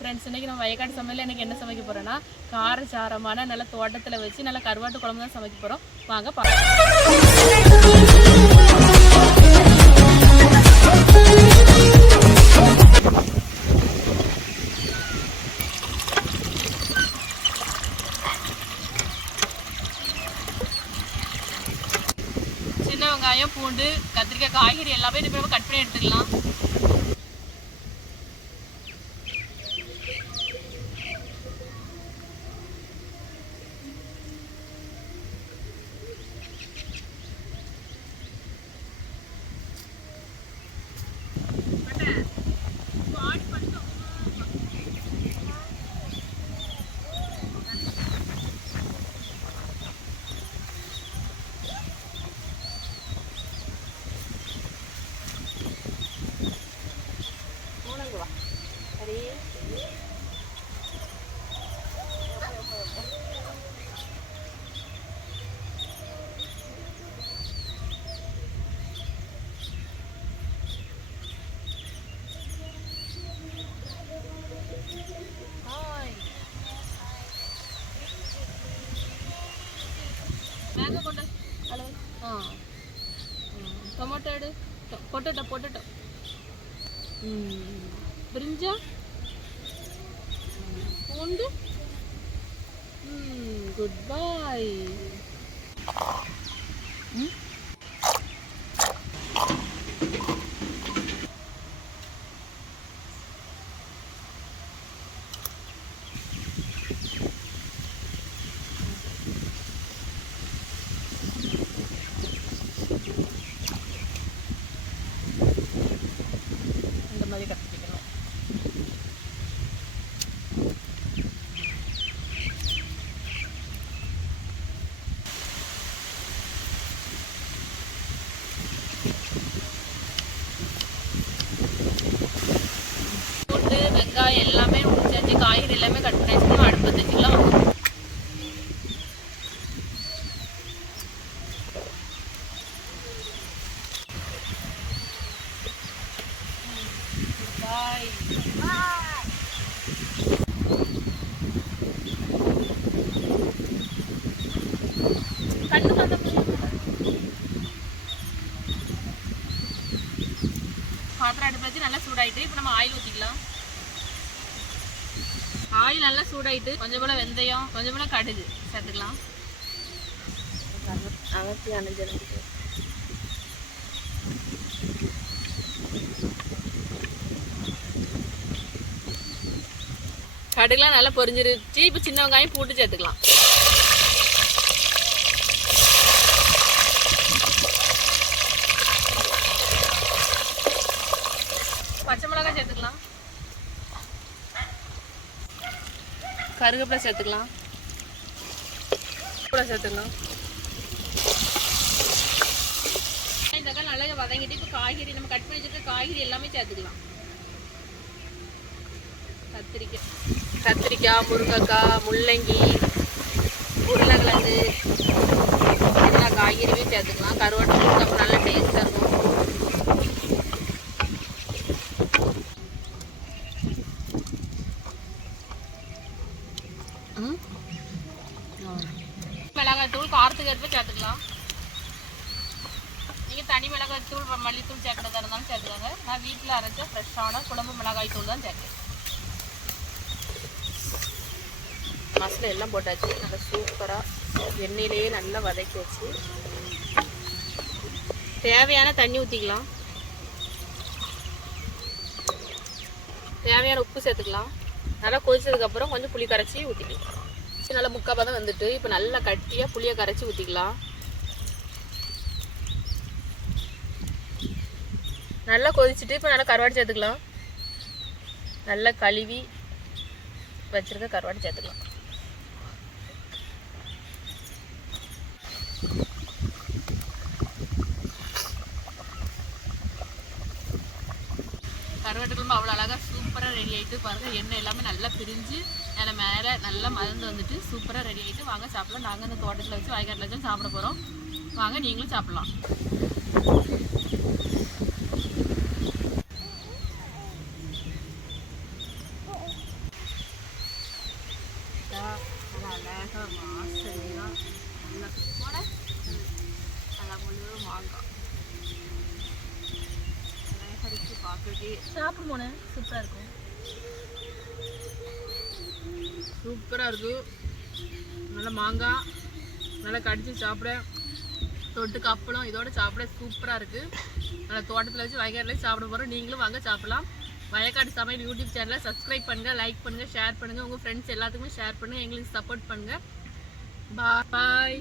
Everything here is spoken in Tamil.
ஃப்ரெண்ட்ஸ் இன்றைக்கி நம்ம வயக்காடு சமையல் எனக்கு என்ன சமைக்க போகிறோன்னா காரசாரமான நல்ல தோட்டத்தில் வச்சு நல்ல கருவாட்டு குழம்பு தான் சமைக்க போகிறோம். வாங்க சின்ன வெங்காயம், பூண்டு, கத்திரிக்காய், காய்கறி எல்லாமே இது கட் பண்ணி எடுத்துக்கலாம். टोमेटो पोटैटो ब्रिंजा पूंड गुड बाय வெங்காயம் எல்லாமே முடிச்சாச்சு. காய்கறி எல்லாமே கட் பண்ணி வச்சுக்கலாம். அடுப்பு வச்சுக்கலாம். பாத்திரம் அடுப்பு வச்சு நல்லா சூடாயிட்டு இப்போ நம்ம ஆயில் ஊற்றிக்கலாம். ஆயில் நல்லா சூடாயிட்டு கொஞ்சம் போல வெந்தயம், கொஞ்சம் போல கடுகு சேர்த்துக்கலாம். கடுகுலாம் நல்லா பொரிஞ்சிருச்சு. இப்போ சின்ன வெங்காயம் போட்டு சேர்த்துக்கலாம். பச்சை மிளகாய் சேர்த்துக்கலாம். கருவேப்பிலை சேர்த்துக்கலாம். சேர்த்துக்கலாம். தக்காளி நல்லா வதங்கிட்டு இப்போ காய்கறி நம்ம கட் பண்ணி வச்சுருக்க காய்கறி எல்லாமே சேர்த்துக்கலாம். கத்திரிக்காய், முருங்கைக்காய், முள்ளங்கி, உருளைக்கிழங்கு எல்லா காய்கறியுமே சேர்த்துக்கலாம். கருவாட்டு அப்புறம் நல்லா டேஸ்ட்டாக இருக்கும். மிளகாய் தூள் காரத்துக்கு ஏற்ப சேர்த்துக்கலாம். நீங்கள் தனி மிளகாய் தூள், மல்லித்தூள் சேர்க்கறதா இருந்தாலும் சேர்த்துக்கோங்க. நான் வீட்டில் அரைச்ச ஃப்ரெஷ்ஷான குழம்பு மிளகாய் தூள் தான் சேர்க்குறேன். மசாலா எல்லாம் போட்டாச்சு. நல்லா சூப்பராக எண்ணெயிலேயே நல்லா வதக்கி வச்சு தேவையான தண்ணி ஊற்றிக்கலாம். தேவையான உப்பு சேர்த்துக்கலாம். நல்லா கொதிச்சதுக்கப்புறம் கொஞ்சம் புளி கரைச்சி ஊற்றிக்கலாம். நல்லா முக்கால் பதம் வந்துட்டு இப்போ நல்லா கட்டியாக புளியை கரைச்சி ஊற்றிக்கலாம். நல்லா கொதிச்சுட்டு இப்போ நல்லா கருவாடு சேர்த்துக்கலாம். நல்லா கழுவி வச்சுருக்க கருவாடு சேர்த்துக்கலாம். கருவாட்டு குழம்பு அவ்வளோ அழகாக சூப்பராக ரெடி ஆகிட்டு பாருங்கள். எண்ணெய் எல்லாமே நல்லா பிரிஞ்சு மேலே நல்லா மறந்து வந்துட்டு சூப்பராக ரெடி ஆகிட்டு வாங்க சாப்பிடலாம். நாங்கள் இந்த தோட்டத்தில் வச்சு வயக்காட்டில் வச்சு சாப்பிட போகிறோம். வாங்க நீங்களும் சாப்பிட்லாம். மிளகா வாசனையாக நல்லா போட நல்லா முழு மாங்காய் வேகடிச்சு பார்க்கறதுக்கே சாப்பிடும் போனேன் சூப்பராக இருக்கும். சூப்பராக இருக்கும். நல்லா மாங்காய் நல்லா கடிச்சு சாப்பிட தொட்டுக்கு அப்பளம் இதோட சாப்பிட சூப்பராக இருக்குது. நல்லா தோட்டத்தில் வச்சு வயக்காட்டில் வச்சு சாப்பிட போகிறோம். நீங்களும் வாங்க சாப்பிடலாம். வயக்காட்டு சமையல் யூடியூப் சேனலை சப்ஸ்கிரைப் பண்ணுங்கள், லைக் பண்ணுங்கள், ஷேர் பண்ணுங்கள். உங்கள் ஃப்ரெண்ட்ஸ் எல்லாத்துக்குமே ஷேர் பண்ணுங்கள். எங்களுக்கு சப்போர்ட் பண்ணுங்கள். பாய்.